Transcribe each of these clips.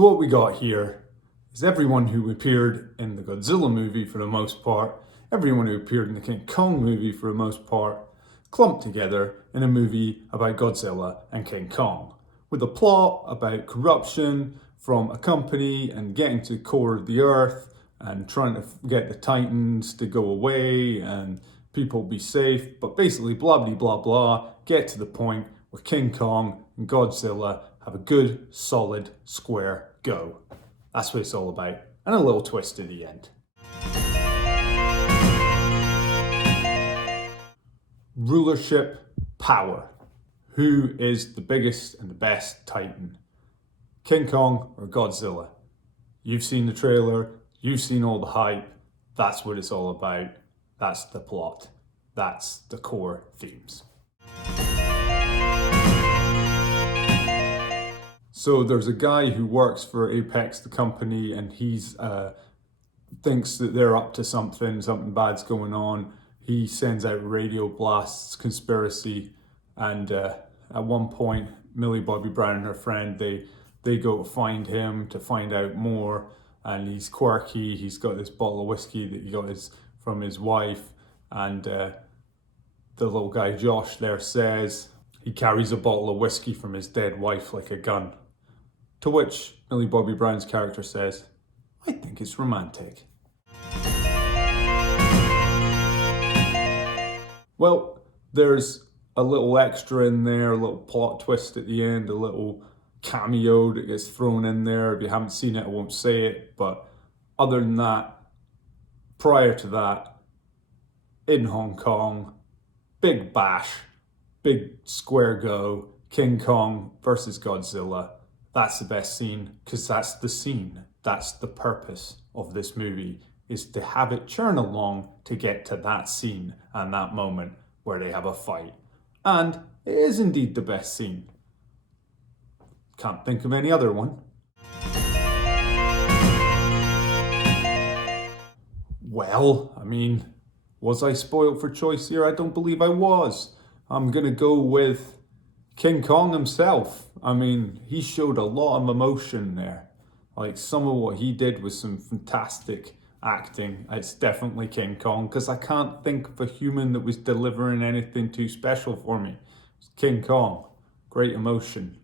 So what we got here is everyone who appeared in the Godzilla movie for the most part, everyone who appeared in the King Kong movie for the most part, clumped together in a movie about Godzilla and King Kong, with a plot about corruption from a company and getting to the core of the earth and trying to get the Titans to go away and people be safe, but basically blah blah blah blah, get to the point where King Kong and Godzilla have a good, solid, square go. That's what it's all about, and a little twist at the end. Rulership, power. Who is the biggest and the best Titan? King Kong or Godzilla? You've seen the trailer, you've seen all the hype, that's what it's all about. That's the plot. That's the core themes. So there's a guy who works for Apex, the company, and he's thinks that they're up to something bad's going on. He sends out radio blasts, conspiracy, and at one point, Millie Bobby Brown and her friend, they go to find him to find out more, and he's quirky. He's got this bottle of whiskey that he got from his wife, and the little guy Josh there says he carries a bottle of whiskey from his dead wife like a gun. To which Millie Bobby Brown's character says, I think it's romantic. Well, there's a little extra in there, a little plot twist at the end, a little cameo that gets thrown in there. If you haven't seen it, I won't say it. But other than that, prior to that, in Hong Kong, big bash, big square go, King Kong versus Godzilla. That's the best scene, because that's the scene. That's the purpose of this movie, is to have it churn along to get to that scene and that moment where they have a fight. And it is indeed the best scene. Can't think of any other one. Well, I mean, was I spoiled for choice here? I don't believe I was. I'm gonna go with King Kong himself. I mean, he showed a lot of emotion there. Like, some of what he did was some fantastic acting. It's definitely King Kong, because I can't think of a human that was delivering anything too special for me. It's King Kong. Great emotion.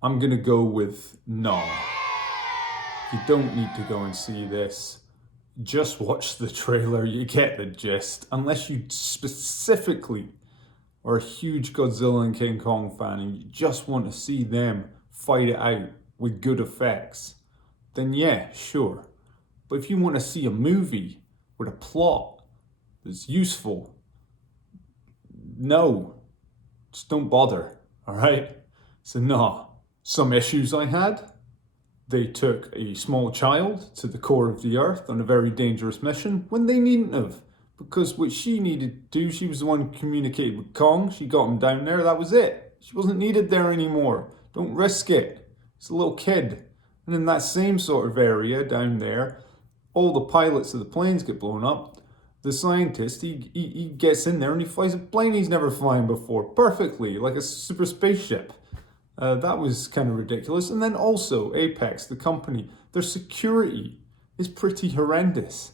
I'm gonna go with no. You don't need to go and see this. Just watch the trailer, you get the gist. Unless you specifically are a huge Godzilla and King Kong fan and you just want to see them fight it out with good effects, then yeah, sure. But if you want to see a movie with a plot that's useful, no, just don't bother, all right? So no, some issues I had. They took a small child to the core of the earth on a very dangerous mission when they needn't have. Because what she needed to do, she was the one who communicated with Kong. She got him down there, that was it. She wasn't needed there anymore. Don't risk it. It's a little kid. And in that same sort of area down there, all the pilots of the planes get blown up. The scientist, he gets in there and he flies a plane he's never flown before. Perfectly, like a super spaceship. That was kind of ridiculous. And then also Apex, the company, their security is pretty horrendous,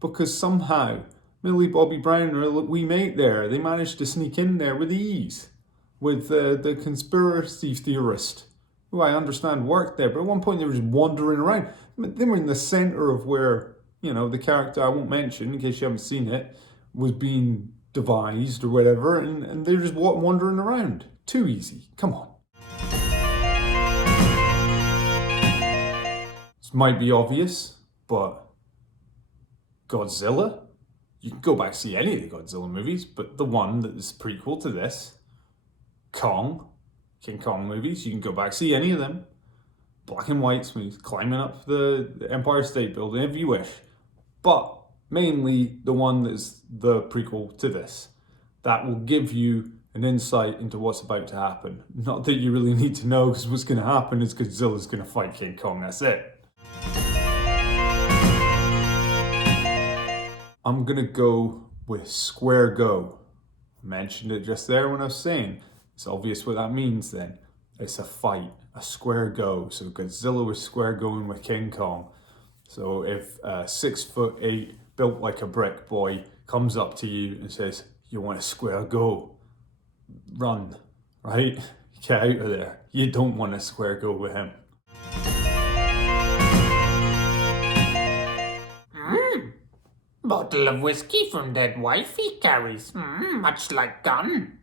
because somehow Millie Bobby Brown, her wee mate there, they managed to sneak in there with ease with the conspiracy theorist, who I understand worked there. But at one point they were just wandering around. They were in the center of where, the character I won't mention in case you haven't seen it, was being devised or whatever. And they're just wandering around. Too easy. Come on. Might be obvious, but Godzilla? You can go back and see any of the Godzilla movies, but the one that is prequel to this, Kong, King Kong movies, you can go back and see any of them. Black and whites when he's climbing up the Empire State Building if you wish. But mainly the one that's the prequel to this. That will give you an insight into what's about to happen. Not that you really need to know, because what's going to happen is Godzilla's going to fight King Kong, that's it. I'm gonna go with square go. I mentioned it just there when I was saying It's obvious what that means then. It's a fight, a square go. So Godzilla was square going with King Kong. So if a 6'8", built like a brick boy comes up to you and says, "You want a square go?" Run, right? Get out of there. You don't want a square go with him. Bottle of whiskey from dead wife he carries. Much like gun.